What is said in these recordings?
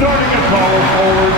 Starting at power forward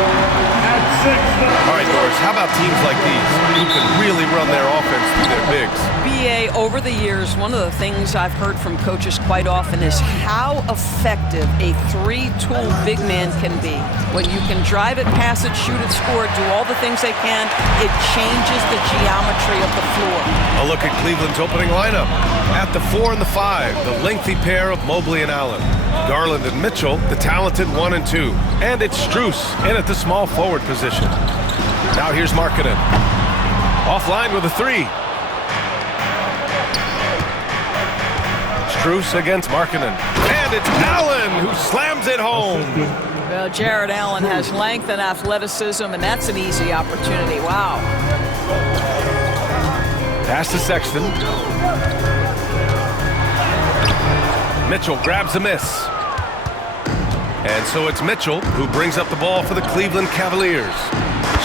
at 6. All right, Doris, how about teams like these who can really run their offense through their bigs? BA, over the years, one of the things I've heard from coaches quite often is how effective a three-tool big man can be. When you can drive it, pass it, shoot it, score it, do all the things they can, it changes the geometry of the floor. A look at Cleveland's opening lineup. At the 4 and the 5, the lengthy pair of Mobley and Allen. Garland and Mitchell, the talented 1 and 2. And it's Strus in at the small forward position. Now here's Markkanen. Offline with a 3. Strus against Markkanen. And it's Allen who slams it home. Well, Jared Allen has length and athleticism, and that's an easy opportunity. Wow. Pass to Sexton. Mitchell grabs a miss. And so it's Mitchell who brings up the ball for the Cleveland Cavaliers.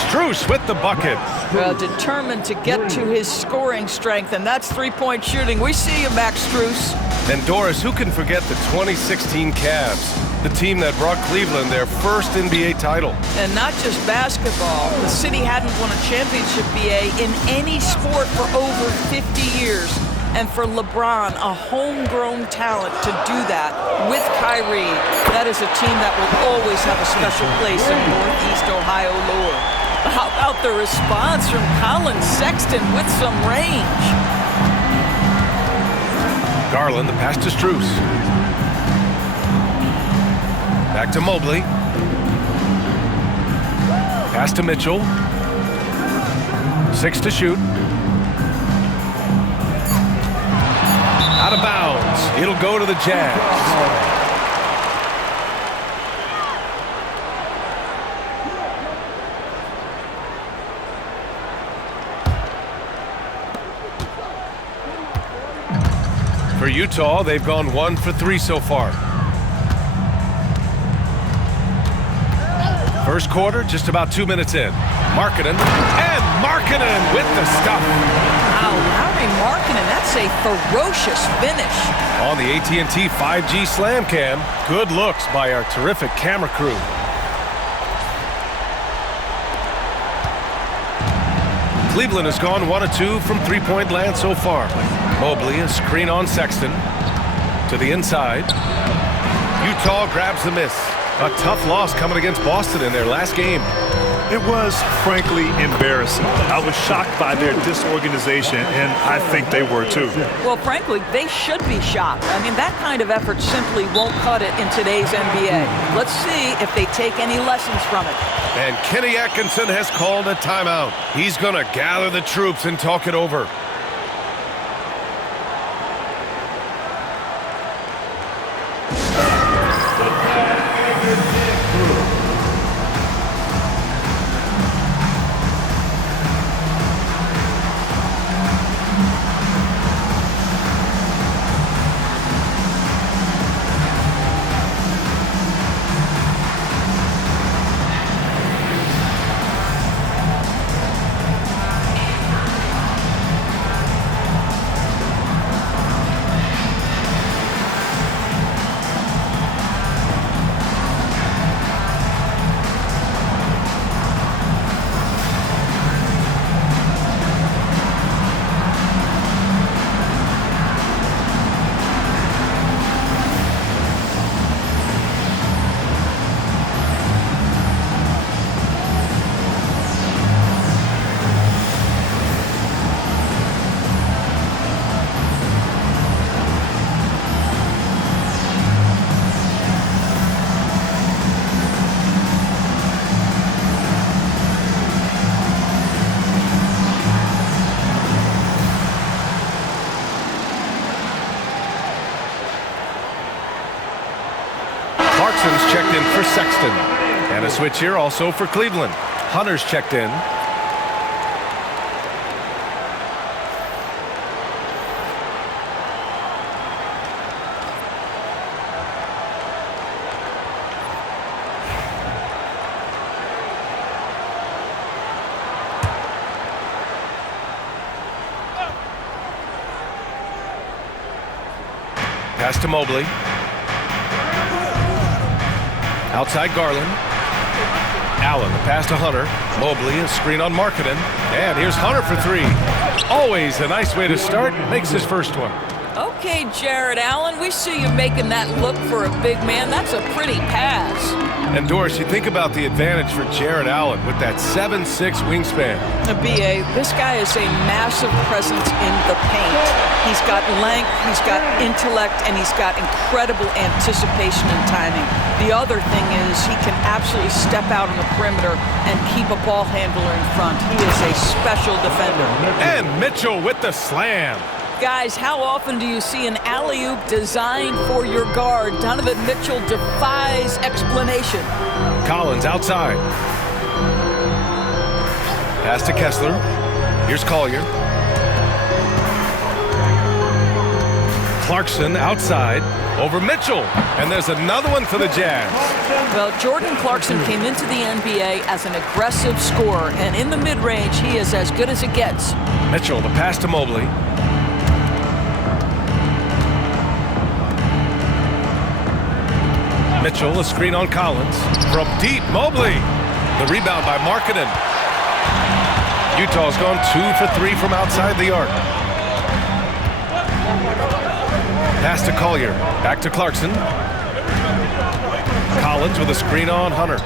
Strus with the bucket. Well, determined to get to his scoring strength, and that's three-point shooting. We see you, Max Strus. And Doris, who can forget the 2016 Cavs, the team that brought Cleveland their first NBA title? And not just basketball. The city hadn't won a championship, BA, in any sport for over 50 years. And for LeBron, a homegrown talent, to do that with Kyrie, that is a team that will always have a special place in Northeast Ohio lore. How about the response from Colin Sexton with some range? Garland, the pass to Strus. Back to Mobley. Pass to Mitchell. 6 to shoot. Out of bounds. It'll go to the Jazz. For Utah, they've gone 1 for 3 so far. First quarter, just about 2 minutes in. Markkanen, and Markkanen with the stuff. Wow, Larry Markkanen, that's a ferocious finish. On the AT&T 5G Slam Cam, good looks by our terrific camera crew. Cleveland has gone 1 of 2 from three-point land so far. Mobley, a screen on Sexton. To the inside. Utah grabs the miss. A tough loss coming against Boston in their last game. It was, frankly, embarrassing. I was shocked by their disorganization, and I think they were too. Well, frankly, they should be shocked. I mean, that kind of effort simply won't cut it in today's NBA. Let's see if they take any lessons from it. And Kenny Atkinson has called a timeout. He's going to gather the troops and talk it over. Checked in for Sexton. And a switch here also for Cleveland. Hunter's checked in. Pass to Mobley. Outside Garland. Allen, the pass to Hunter. Mobley, a screen on Markkanen. And here's Hunter for three. Always a nice way to start. Makes his first one. Okay, Jared Allen, we see you making that look for a big man. That's a pretty pass. And Doris, you think about the advantage for Jared Allen with that 7'6" wingspan. B.A., this guy is a massive presence in the paint. He's got length, he's got intellect, and he's got incredible anticipation and timing. The other thing is he can absolutely step out on the perimeter and keep a ball handler in front. He is a special defender. And Mitchell with the slam. Guys, how often do you see an alley-oop designed for your guard? Donovan Mitchell defies explanation. Collins outside. Pass to Kessler. Here's Collier. Clarkson outside over Mitchell. And there's another one for the Jazz. Well, Jordan Clarkson came into the NBA as an aggressive scorer, and in the mid-range, he is as good as it gets. Mitchell, the pass to Mobley. Mitchell, a screen on Collins. From deep, Mobley. The rebound by Markkanen. Utah's gone 2 for 3 from outside the arc. Pass to Collier. Back to Clarkson. Collins with a screen on Hunter.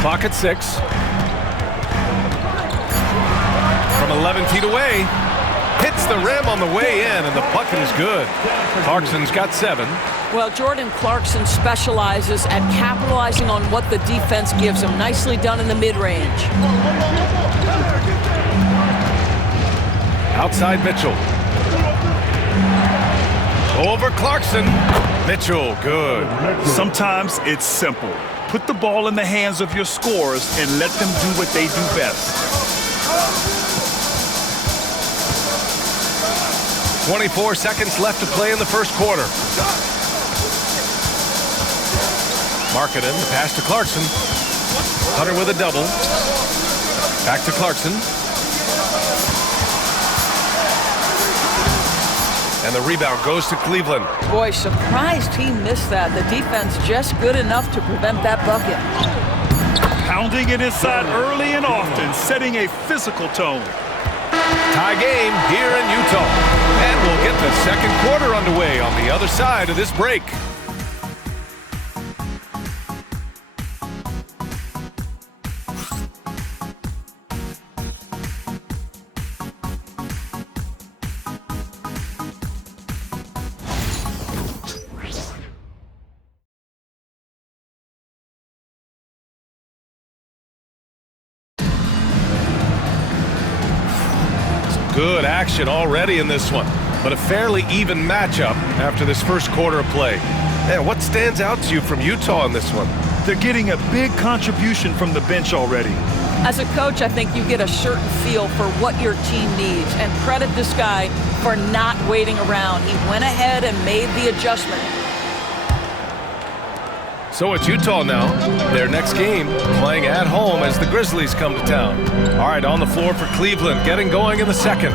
Clock at 6. From 11 feet away. Hits the rim on the way in, and the bucket is good. Clarkson's got 7. Well, Jordan Clarkson specializes at capitalizing on what the defense gives him. Nicely done in the mid-range. Outside Mitchell. Over Clarkson. Mitchell, good. Sometimes it's simple. Put the ball in the hands of your scorers and let them do what they do best. 24 seconds left to play in the first quarter. Markkanen, the pass to Clarkson. Hunter with a double. Back to Clarkson. And the rebound goes to Cleveland. Boy, surprised he missed that. The defense just good enough to prevent that bucket. Pounding it inside early and often, setting a physical tone. Tie game here in Utah. And we'll get the second quarter underway on the other side of this break. Good action already in this one, but a fairly even matchup after this first quarter of play. Man, what stands out to you from Utah in this one? They're getting a big contribution from the bench already. As a coach, I think you get a certain feel for what your team needs, and credit this guy for not waiting around. He went ahead and made the adjustment. So it's Utah now. Their next game playing at home as the Grizzlies come to town. All right, on the floor for Cleveland, getting going in the second.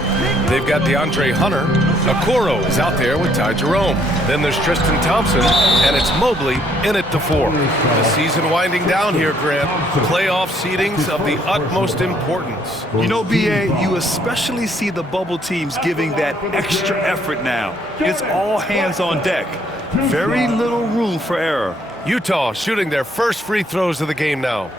They've got DeAndre Hunter. Okoro is out there with Ty Jerome. Then there's Tristan Thompson, and it's Mobley in at the 4. The season winding down here, Grant. Playoff seedings of the utmost importance. You know, B.A., you especially see the bubble teams giving that extra effort now. It's all hands on deck. Very little room for error. Utah shooting their first free throws of the game now.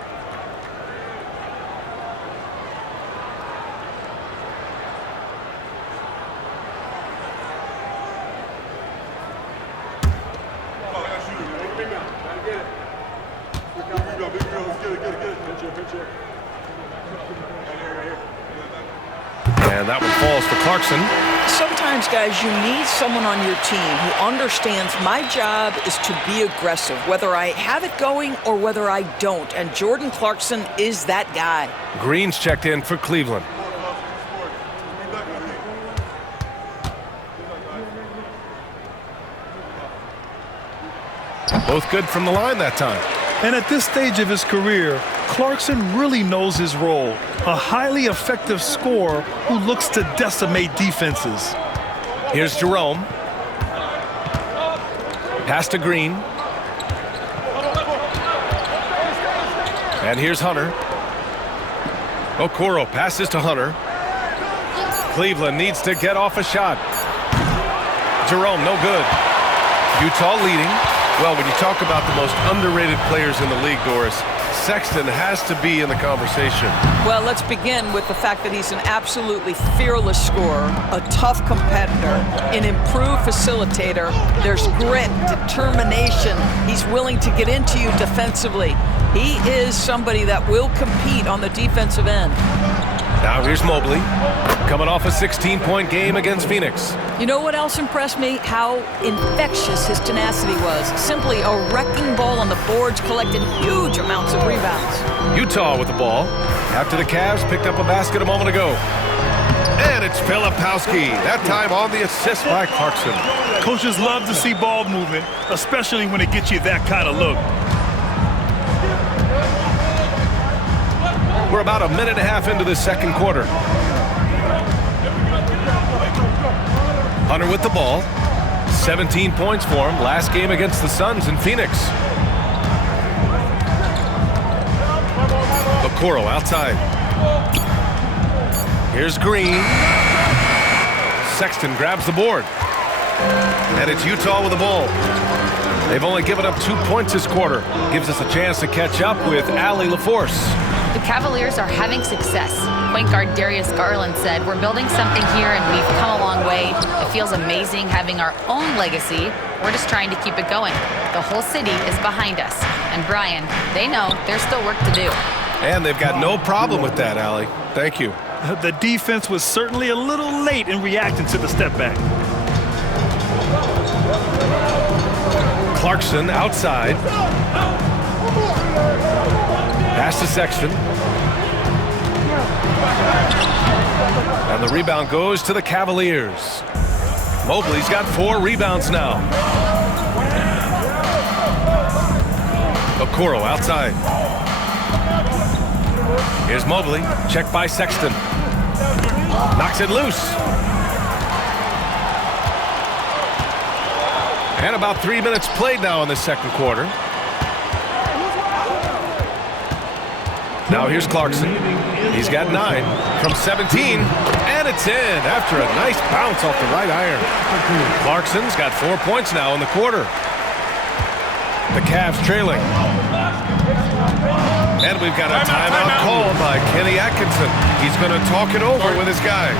And that one falls for Clarkson. Sometimes, guys, you need someone on your team who understands my job is to be aggressive, whether I have it going or whether I don't. And Jordan Clarkson is that guy. Green's checked in for Cleveland. Both good from the line that time. And at this stage of his career, Clarkson really knows his role. A highly effective scorer who looks to decimate defenses. Here's Jerome. Pass to Green. And here's Hunter. Okoro passes to Hunter. Cleveland needs to get off a shot. Jerome, no good. Utah leading. Well, when you talk about the most underrated players in the league, Doris, Sexton has to be in the conversation. Well, let's begin with the fact that he's an absolutely fearless scorer, a tough competitor, an improved facilitator. There's grit, determination. He's willing to get into you defensively. He is somebody that will compete on the defensive end. Now here's Mobley, coming off a 16-point game against Phoenix. You know what else impressed me? How infectious his tenacity was. Simply a wrecking ball on the boards, collected huge amounts of rebounds. Utah with the ball after the Cavs picked up a basket a moment ago. And it's Filipowski, that time on the assist by Clarkson. Coaches love to see ball movement, especially when it gets you that kind of look. We're about a minute and a half into the second quarter. Hunter with the ball. 17 points for him last game against the Suns in Phoenix. Okoro outside. Here's Green. Sexton grabs the board. And it's Utah with the ball. They've only given up 2 points this quarter. Gives us a chance to catch up with Allie LaForce. The Cavaliers are having success. Point guard Darius Garland said, "We're building something here and we've come a long way. It feels amazing having our own legacy. We're just trying to keep it going. The whole city is behind us." And Brian, they know there's still work to do. And they've got no problem with that, Allie. Thank you. The defense was certainly a little late in reacting to the step back. Clarkson outside. Pass to Sexton. And the rebound goes to the Cavaliers. Mobley's got 4 rebounds now. Okoro outside. Here's Mobley. Checked by Sexton. Knocks it loose. And about 3 minutes played now in the second quarter. Now here's Clarkson. He's got 9 from 17, and it's in after a nice bounce off the right iron. Clarkson's got 4 points now in the quarter. The Cavs trailing. And we've got a timeout called by Kenny Atkinson. He's going to talk it over with his guys.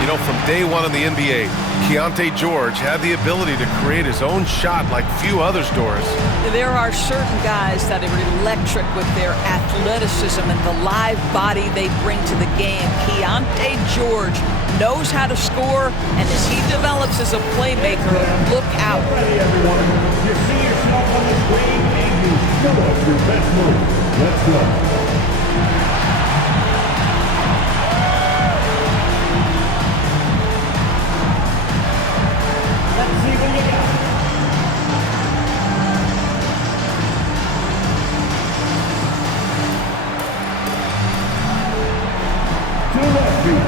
You know, from day one in the NBA, Keontae George had the ability to create his own shot like few others, Doris. There are certain guys that are electric with their athleticism and the live body they bring to the game. Keontae George knows how to score, and as he develops as a playmaker, look out. Ready, everyone. You see yourself on the screen and you show us your best move. Let's go. Let's see what you got. To left feet.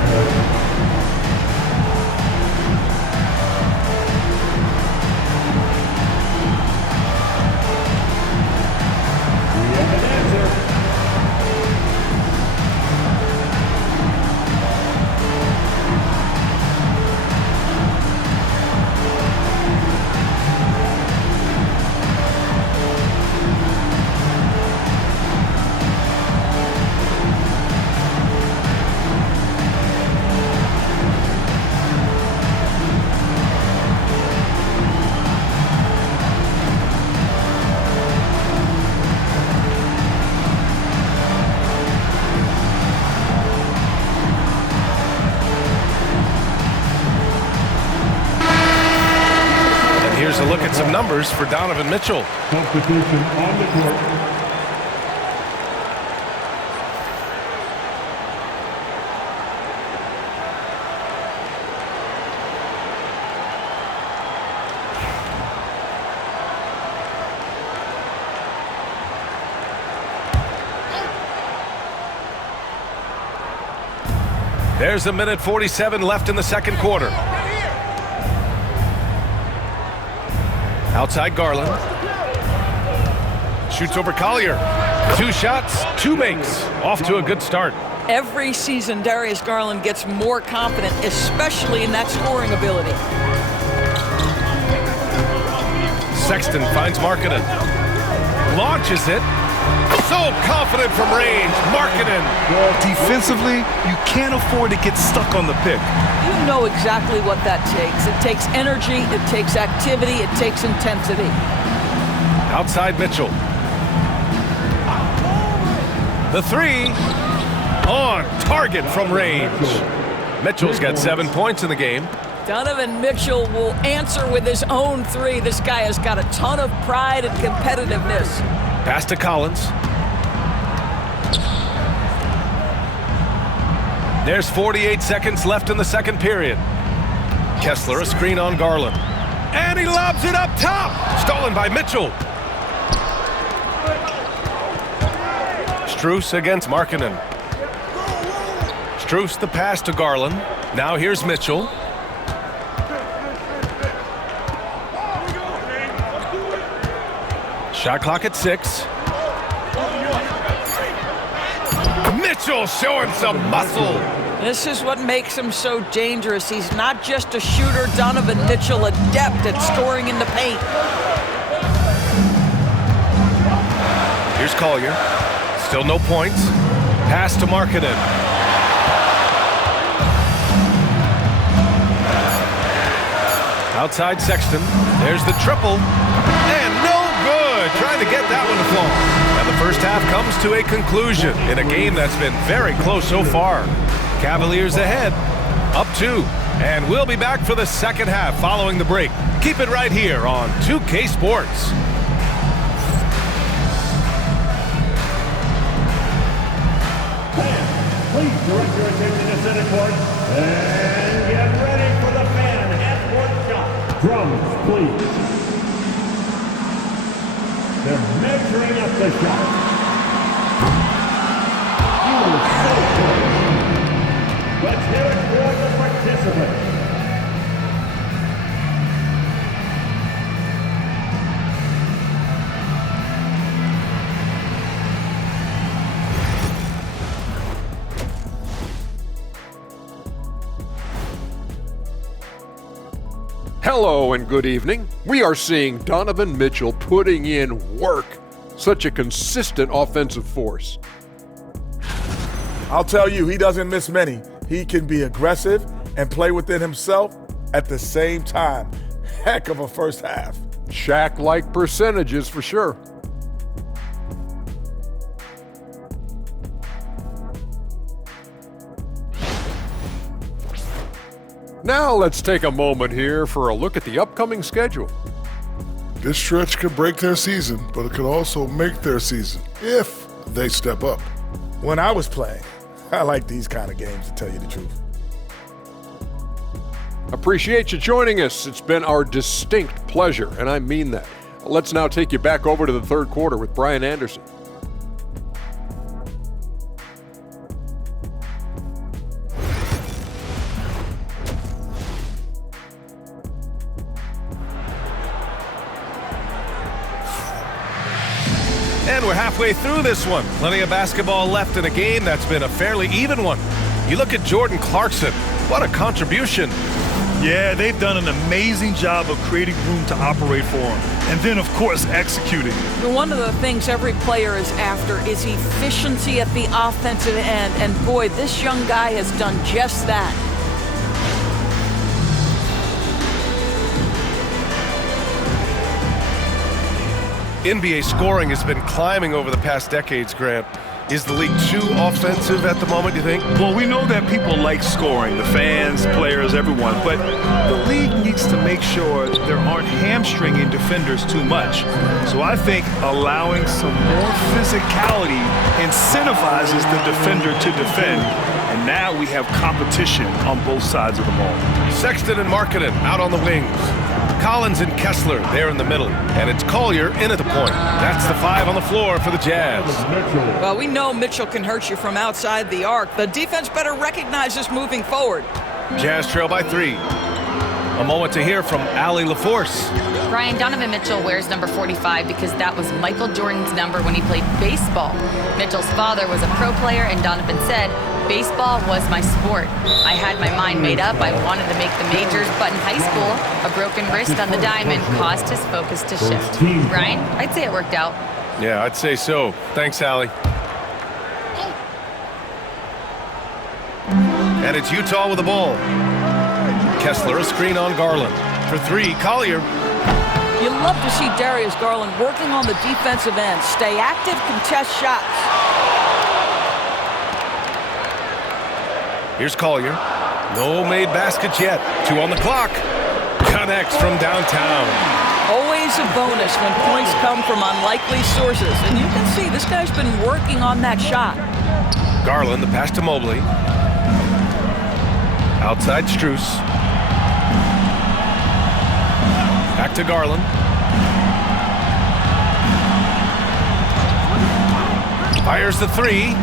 We have an answer. Here's a look at some numbers for Donovan Mitchell. Substitution on the court. There's a minute 47 left in the second quarter. Outside Garland. Shoots over Collier. 2 shots, 2 makes. Off to a good start. Every season, Darius Garland gets more confident, especially in that scoring ability. Sexton finds Markkanen. Launches it. So confident from range. Markkanen. Defensively, you can't afford to get stuck on the pick. You know exactly what that takes. It takes energy, it takes activity, it takes intensity. Outside Mitchell. The 3 on target from range. Mitchell's got 7 points in the game. Donovan Mitchell will answer with his own 3. This guy has got a ton of pride and competitiveness. Pass to Collins. There's 48 seconds left in the second period. Kessler, a screen on Garland. And he lobs it up top. Stolen by Mitchell. Strus against Markkanen. Strus the pass to Garland. Now here's Mitchell. Shot clock at 6. Mitchell showing some muscle. This is what makes him so dangerous. He's not just a shooter. Donovan Mitchell, adept at scoring in the paint. Here's Collier. Still no points. Pass to Markkanen. Outside Sexton. There's the triple. And no good. Trying to get that one to fall. And the first half comes to a conclusion in a game that's been very close so far. Cavaliers ahead, up 2. And we'll be back for the second half following the break. Keep it right here on 2K Sports. Please direct your attention to center court and get ready for the fan half-court shot. Drums, please. They're measuring up the shot. You were so close. Let's hear it for the participants. Hello and good evening. We are seeing Donovan Mitchell putting in work. Such a consistent offensive force. I'll tell you, he doesn't miss many. He can be aggressive and play within himself at the same time. Heck of a first half. Shaq-like percentages for sure. Now let's take a moment here for a look at the upcoming schedule. This stretch could break their season, but it could also make their season if they step up. When I was playing, I like these kind of games, to tell you the truth. Appreciate you joining us. It's been our distinct pleasure, and I mean that. Let's now take you back over to the third quarter with Brian Anderson. And we're halfway through this one. Plenty of basketball left in a game that's been a fairly even one. You look at Jordan Clarkson. What a contribution. Yeah, they've done an amazing job of creating room to operate for him. And then, of course, executing. One of the things every player is after is efficiency at the offensive end. And boy, this young guy has done just that. NBA scoring has been climbing over the past decades, Grant. Is the league too offensive at the moment, do you think? Well, we know that people like scoring, the fans, players, everyone, but the league needs to make sure there aren't hamstringing defenders too much. So I think allowing some more physicality incentivizes the defender to defend, and now we have competition on both sides of the ball. Sexton and Markkanen out on the wings. Collins and Kessler there in the middle. And it's Collier in at the point. That's the 5 on the floor for the Jazz. Well, we know Mitchell can hurt you from outside the arc. The defense better recognize this moving forward. Jazz trail by 3. A moment to hear from Allie LaForce. Brian, Donovan Mitchell wears number 45 because that was Michael Jordan's number when he played baseball. Mitchell's father was a pro player, and Donovan said, "Baseball was my sport. I had my mind made up. I wanted to make the majors, but in high school, a broken wrist on the diamond caused his focus to shift." Brian, I'd say it worked out. Yeah, I'd say so. Thanks, Allie. And it's Utah with the ball. Kessler, a screen on Garland. For three, Collier. You love to see Darius Garland working on the defensive end. Stay active, contest shots. Here's Collier. No made baskets yet. 2 on the clock. Connects from downtown. Always a bonus when points come from unlikely sources. And you can see this guy's been working on that shot. Garland, the pass to Mobley. Outside Strus. Back to Garland. Fires the three.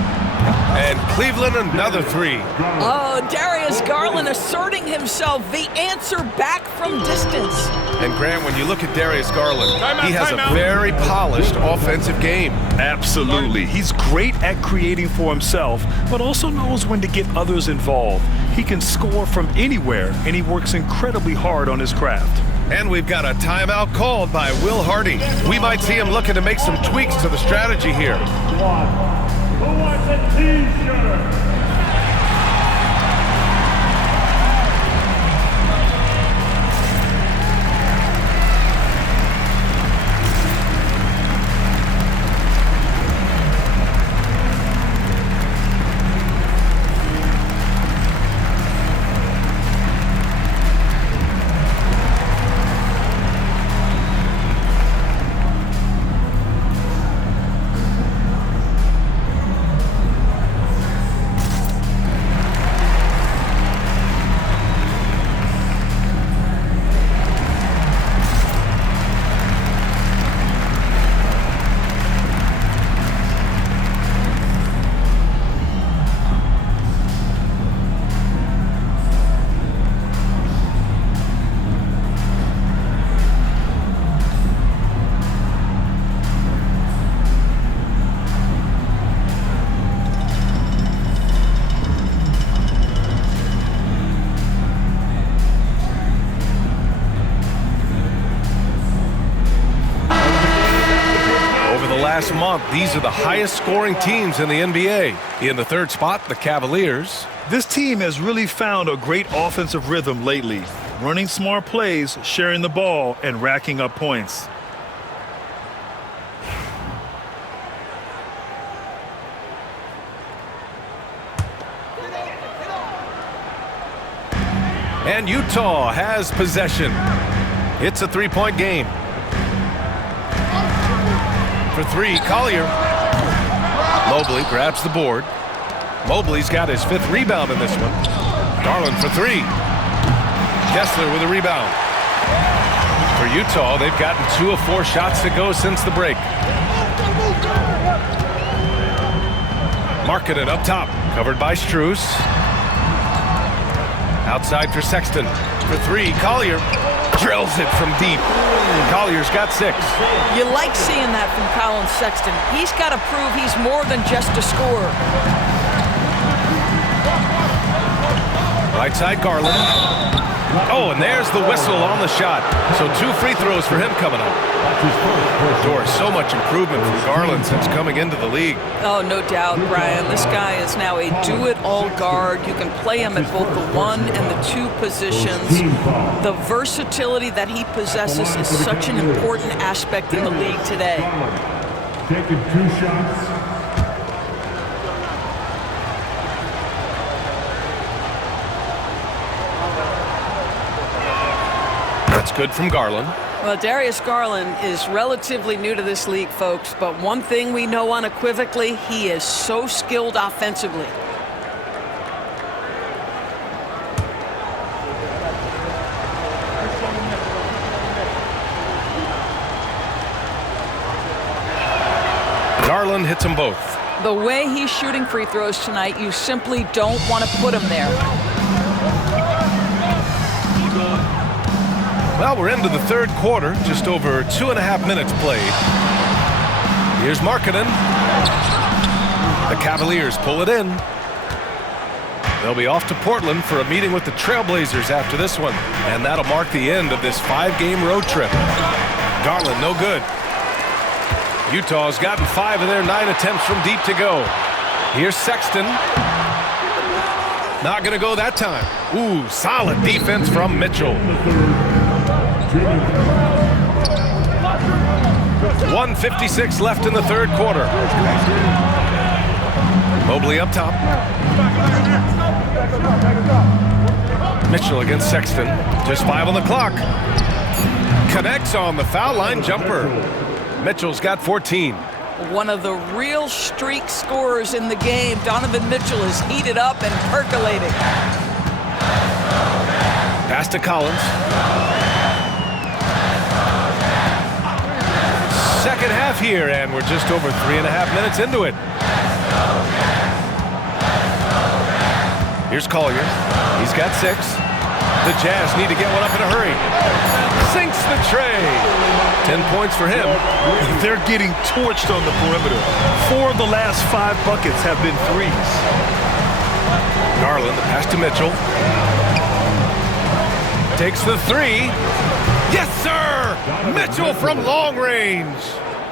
And Cleveland another three. Oh, Darius Garland asserting himself, the answer back from distance. And Grant, when you look at Darius Garland, he has a very polished offensive game. Absolutely. He's great at creating for himself, but also knows when to get others involved. He can score from anywhere, and he works incredibly hard on his craft. And we've got a timeout called by Will Hardy. We might see him looking to make some tweaks to the strategy here. Who wants a t-shirt? Last month, these are the highest scoring teams in the NBA. In the third spot, the Cavaliers. This team has really found a great offensive rhythm lately, running smart plays, sharing the ball, and racking up points. And Utah has possession. It's a three-point game. For three, Collier. Mobley grabs the board. Mobley's got his 5th rebound in this one. Garland for three. Kessler with a rebound. For Utah, they've gotten 2 of 4 shots to go since the break. Marketed up top, covered by Strus. Outside for Sexton. For three, Collier drills it from deep. Collier's got 6. You like seeing that from Colin Sexton. He's got to prove he's more than just a scorer. Right side, Garland. Oh, and there's the whistle on the shot. So 2 free throws for him coming up. Door, so much improvement from Garland since coming into the league. Oh, no doubt, Brian. This guy is now a do-it-all guard. You can play him at both the 1 and the 2 positions. The versatility that he possesses is such an important aspect in the league today. Taking 2 shots. That's good from Garland. Well, Darius Garland is relatively new to this league, folks, but one thing we know unequivocally, he is so skilled offensively. Garland hits them both. The way he's shooting free throws tonight, you simply don't want to put him there. Well, we're into the third quarter, just over 2.5 minutes played. Here's Markkanen. The Cavaliers pull it in. They'll be off to Portland for a meeting with the Trailblazers after this one, and that'll mark the end of this 5-game road trip. Garland, no good. Utah's gotten 5 of their 9 attempts from deep to go. Here's Sexton. Not going to go that time. Ooh, solid defense from Mitchell. 1:56 left in the third quarter. Mobley up top. Mitchell against Sexton. Just 5 on the clock. Connects on the foul line jumper. Mitchell's got 14. One of the real streak scorers in the game. Donovan Mitchell is heated up and percolating. Pass to Collins. Second half here, and we're just over 3.5 minutes into it. Here's Collier. He's got 6. The Jazz need to get one up in a hurry. Sinks the tray. 10 points for him. They're getting torched on the perimeter. 4 of the last 5 buckets have been threes. Garland, the pass to Mitchell. Takes the 3. Yes, sir! Mitchell from long range.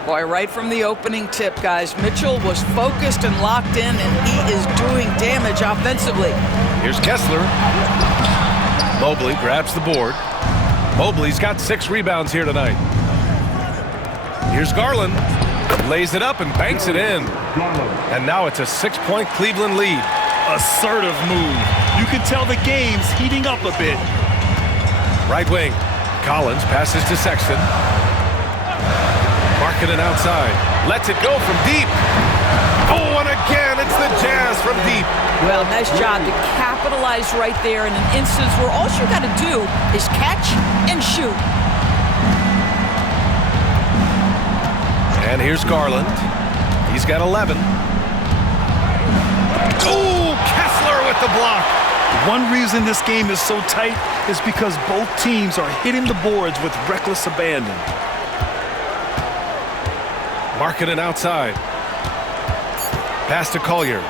Boy, right from the opening tip, guys, Mitchell was focused and locked in, and he is doing damage offensively. Here's Kessler. Mobley grabs the board. Mobley's got 6 rebounds here tonight. Here's Garland. Lays it up and banks it in. And now it's a 6-point Cleveland lead. Assertive move. You can tell the game's heating up a bit. Right wing. Collins passes to Sexton. Markkanen outside. Lets it go from deep. Oh, and again, it's the Jazz from deep. Well, nice job to capitalize right there in an instance where all you got to do is catch and shoot. And here's Garland. He's got 11. Oh, Kessler with the block. One reason this game is so tight is because both teams are hitting the boards with reckless abandon. Markkanen outside. Pass to Collier.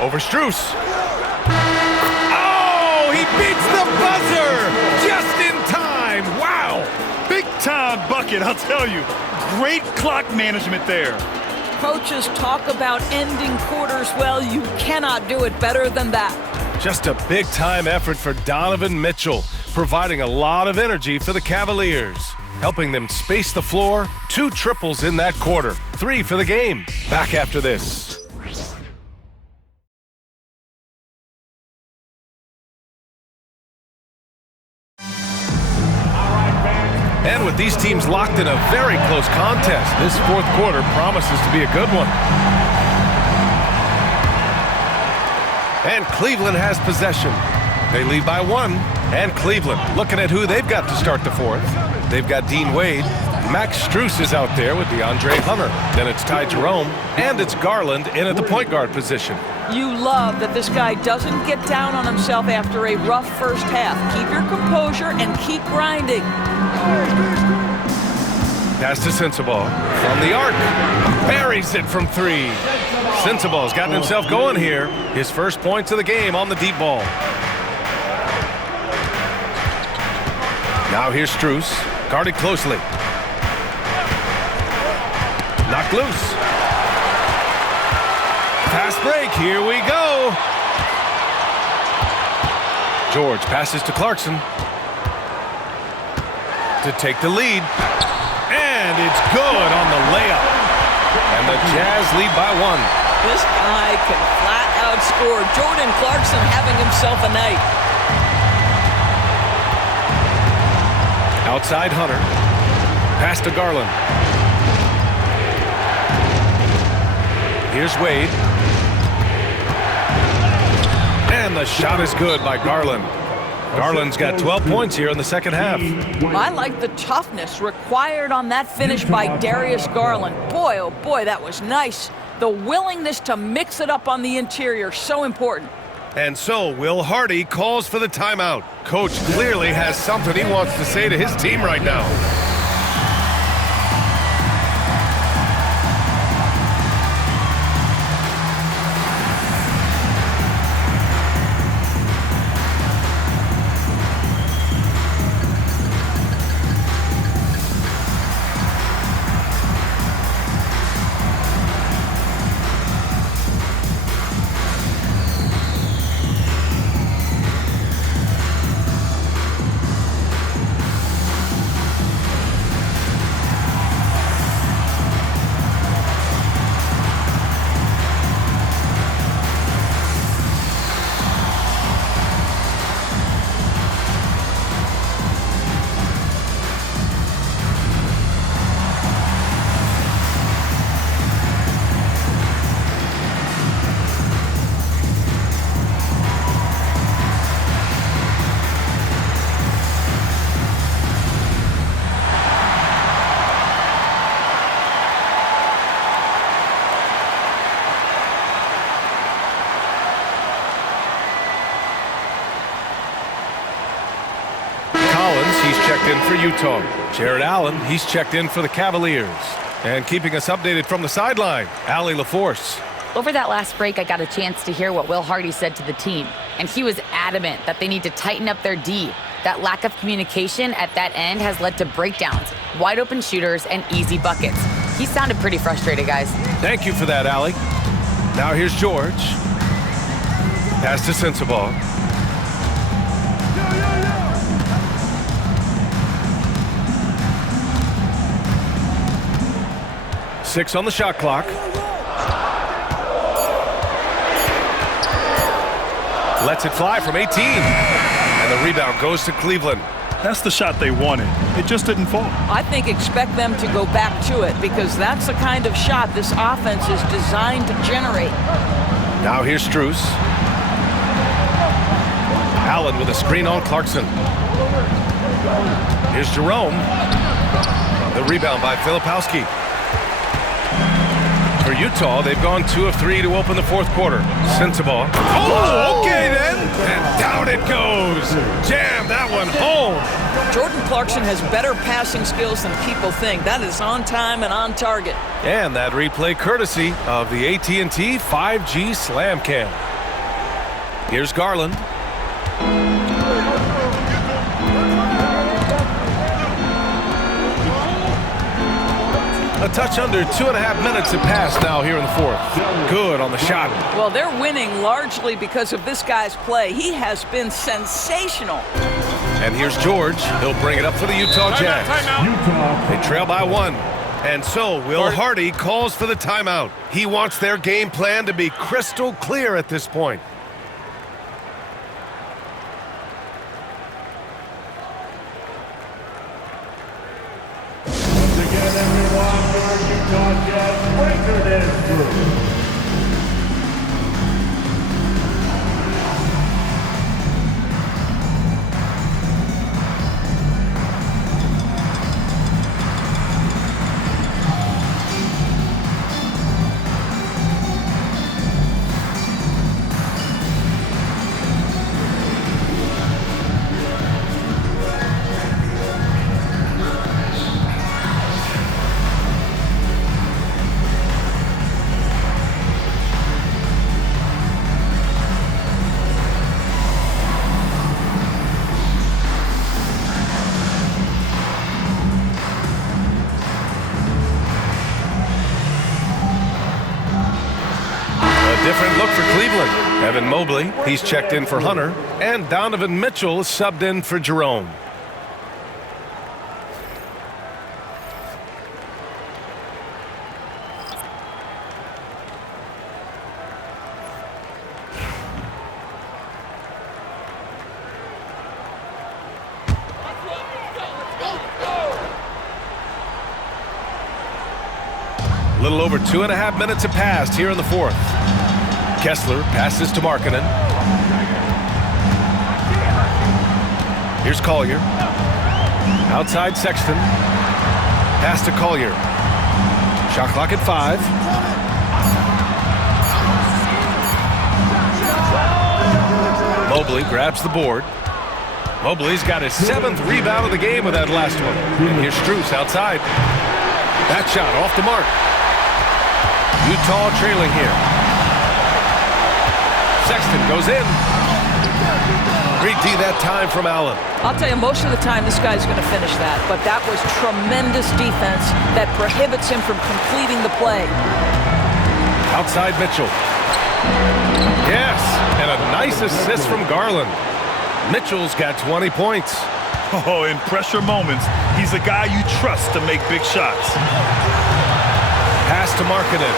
Over Strus. Oh, he beats the buzzer just in time. Wow. Big time bucket, I'll tell you. Great clock management there. Coaches talk about ending quarters. Well, you cannot do it better than that. Just a big-time effort for Donovan Mitchell, providing a lot of energy for the Cavaliers, helping them space the floor. 2 triples in that quarter, 3 for the game. Back after this. And with these teams locked in a very close contest, this fourth quarter promises to be a good one. And Cleveland has possession. They lead by 1. And Cleveland looking at who they've got to start the fourth. They've got Dean Wade. Max Strus is out there with DeAndre Hunter. Then it's Ty Jerome. And it's Garland in at the point guard position. You love that this guy doesn't get down on himself after a rough first half. Keep your composure and keep grinding. Pass to Sensabaugh from the arc. Buries it from 3. Sensabaugh's gotten himself going here. His first points of the game on the deep ball. Now here's Strus, guarded closely. Knocked loose. Fast break, here we go. George passes to Clarkson to take the lead. And it's good on the layup. And the Jazz lead by 1. This guy can flat out score. Jordan Clarkson having himself a night. Outside Hunter. Pass to Garland. Here's Wade. And the shot is good by Garland. Garland's got 12 points here in the second half. I like the toughness required on that finish by Darius Garland. Boy, oh boy, that was nice. The willingness to mix it up on the interior, so important. And so Will Hardy calls for the timeout. Coach clearly has something he wants to say to his team right now. In for Utah. Jared Allen, he's checked in for the Cavaliers. And keeping us updated from the sideline, Allie LaForce. Over that last break, I got a chance to hear what Will Hardy said to the team. And he was adamant that they need to tighten up their D. That lack of communication at that end has led to breakdowns, wide open shooters, and easy buckets. He sounded pretty frustrated, guys. Thank you for that, Allie. Now here's George. Pass to Sensabaugh. Six on the shot clock. Lets it fly from 18. And the rebound goes to Cleveland. That's the shot they wanted. It just didn't fall. I think expect them to go back to it because that's the kind of shot this offense is designed to generate. Now here's Strus. Allen with a screen on Clarkson. Here's Jerome. The rebound by Filipowski. For Utah, they've gone 2 of 3 to open the fourth quarter. Sensabaugh. Oh, okay then. And down it goes. Jam that one home. Jordan Clarkson has better passing skills than people think. That is on time and on target. And that replay courtesy of the AT&T 5G Slam Cam. Here's Garland. A touch under 2.5 minutes have passed now here in the fourth. Good on the shot. Well, they're winning largely because of this guy's play. He has been sensational. And here's George. He'll bring it up for the Utah Jazz. They trail by 1. And so Will Hardy calls for the timeout. He wants their game plan to be crystal clear at this point. Utah Jazz breaker dance group. Different look for Cleveland. Evan Mobley, he's checked in for Hunter, and Donovan Mitchell is subbed in for Jerome. A little over 2.5 minutes have passed here in the fourth. Kessler passes to Markkanen. Here's Collier. Outside Sexton. Pass to Collier. Shot clock at 5. Mobley grabs the board. Mobley's got his 7th rebound of the game with that last one. And here's Strus outside. That shot off the mark. Utah trailing here. Sexton goes in. Great D that time from Allen. I'll tell you, most of the time this guy's going to finish that, but that was tremendous defense that prohibits him from completing the play. Outside Mitchell. Yes, and a nice assist from Garland. Mitchell's got 20 points. Oh, in pressure moments, he's a guy you trust to make big shots. Pass to Markkanen.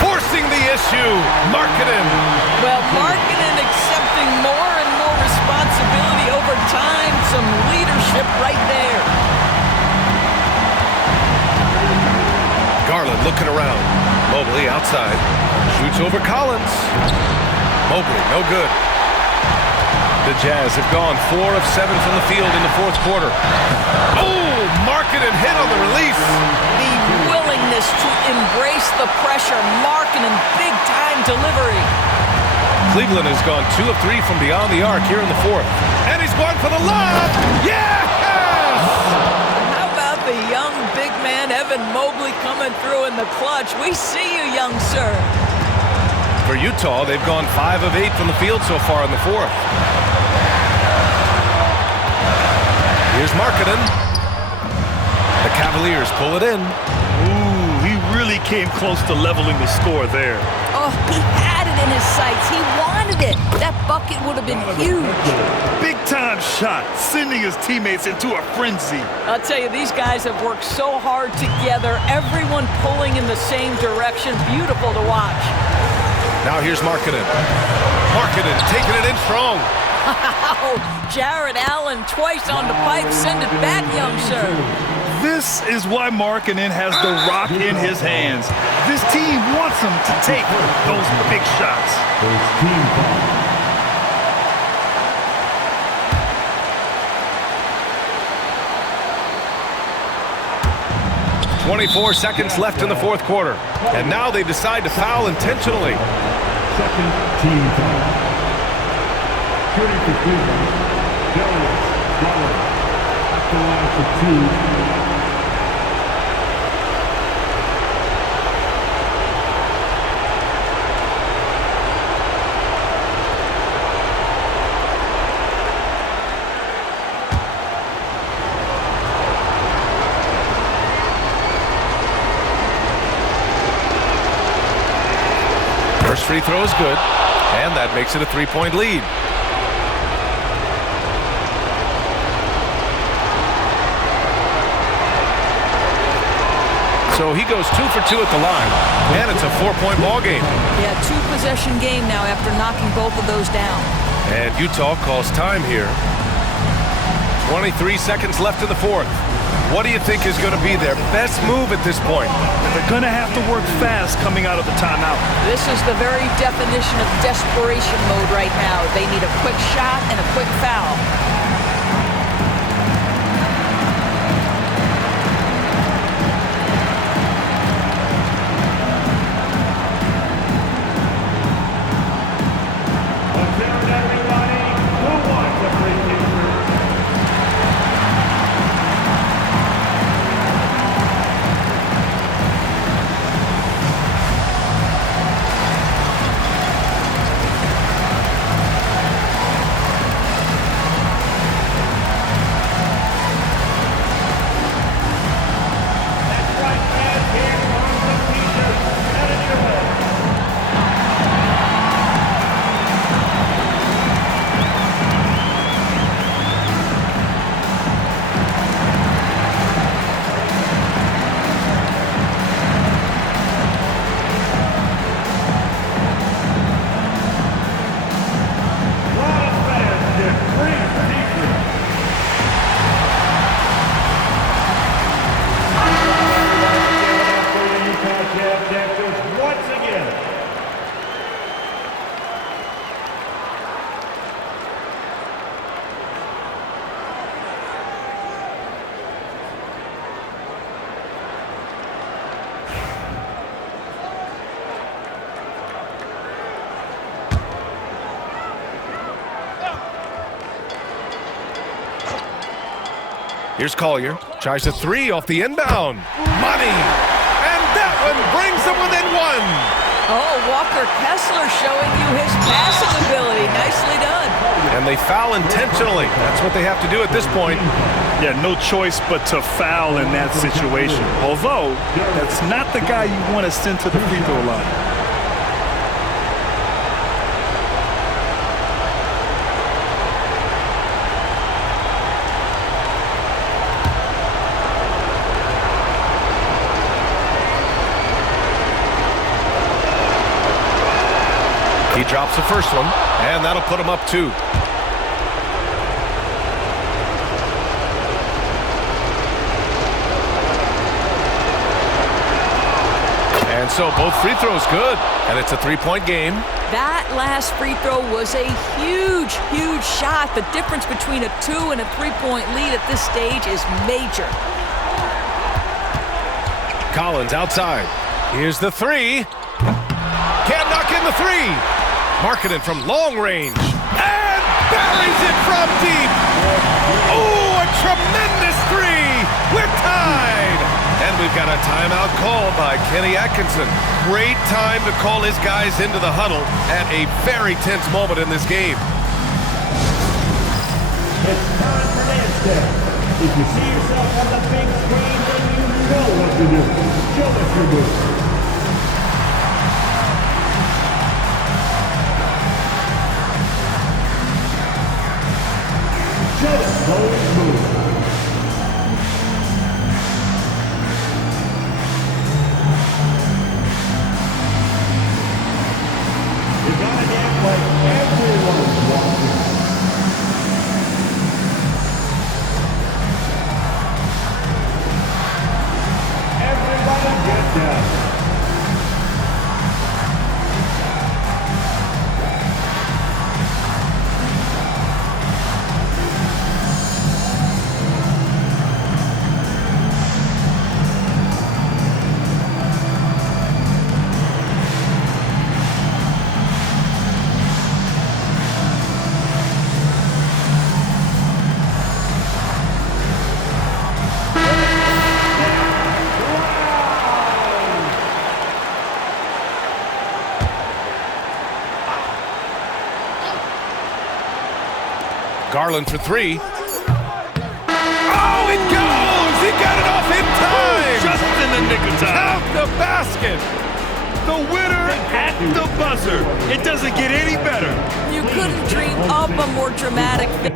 Forcing the issue. Markkanen. Well, Markkanen accepting more and more responsibility over time. Some leadership right there. Garland looking around. Mobley outside. Shoots over Collins. Mobley, no good. The Jazz have gone 4 of 7 from the field in the 4th quarter. Oh, Markkanen hit on the release. The willingness to embrace the pressure. Markkanen, big-time delivery. Cleveland has gone 2 of 3 from beyond the arc here in the 4th. And he's going for the lob. Yes! How about the young big man, Evan Mobley, coming through in the clutch? We see you, young sir. For Utah, they've gone 5 of 8 from the field so far in the 4th. Here's Markkanen. The Cavaliers pull it in. Ooh, he really came close to leveling the score there. Oh, he had it in his sights. He wanted it. That bucket would have been huge. Big-time shot, sending his teammates into a frenzy. I'll tell you, these guys have worked so hard together. Everyone pulling in the same direction. Beautiful to watch. Now here's Markkanen. Markkanen taking it in strong. Wow, Jared Allen twice on the pipe. Send it back, young sir. This is why Markkanen has the rock in his hands. This team wants him to take those big shots. 24 seconds left in the 4th quarter. And now they decide to foul intentionally. Second team foul. Shooting for Cleveland. Darius Garland. At the line for 2. First free throw is good, and that makes it a 3-point lead. So he goes 2 for 2 at the line, and it's a 4-point ball game. Yeah, 2-possession game now after knocking both of those down. And Utah calls time here. 23 seconds left in the 4th. What do you think is going to be their best move at this point? They're going to have to work fast coming out of the timeout. This is the very definition of desperation mode right now. They need a quick shot and a quick foul. Here's Collier. Tries a three off the inbound. Money! And that one brings them within one. Oh, Walker Kessler showing you his passing ability. Nicely done. And they foul intentionally. That's what they have to do at this point. Yeah, no choice but to foul in that situation. Although, that's not the guy you want to send to the free throw line. He drops the first one, and that'll put him up 2. And so both free throws good, and it's a 3-point game. That last free throw was a huge, huge shot. The difference between a 2 and a 3-point lead at this stage is major. Collins outside. Here's the 3. Can't knock in the 3. Marketed from long range. And buries it from deep. Oh, a tremendous 3. We're tied. And we've got a timeout called by Kenny Atkinson. Great time to call his guys into the huddle at a very tense moment in this game. It's time for dance day. If you see yourself on the big screen, then you know what to do. Show us your moves. Show us those moves. You gotta act like everyone's watching. Everybody get down. Garland for 3. Oh, it goes! He got it off in time! Just in the nick of time. Count the basket! The winner at the buzzer. It doesn't get any better. You couldn't dream up a more dramatic finish.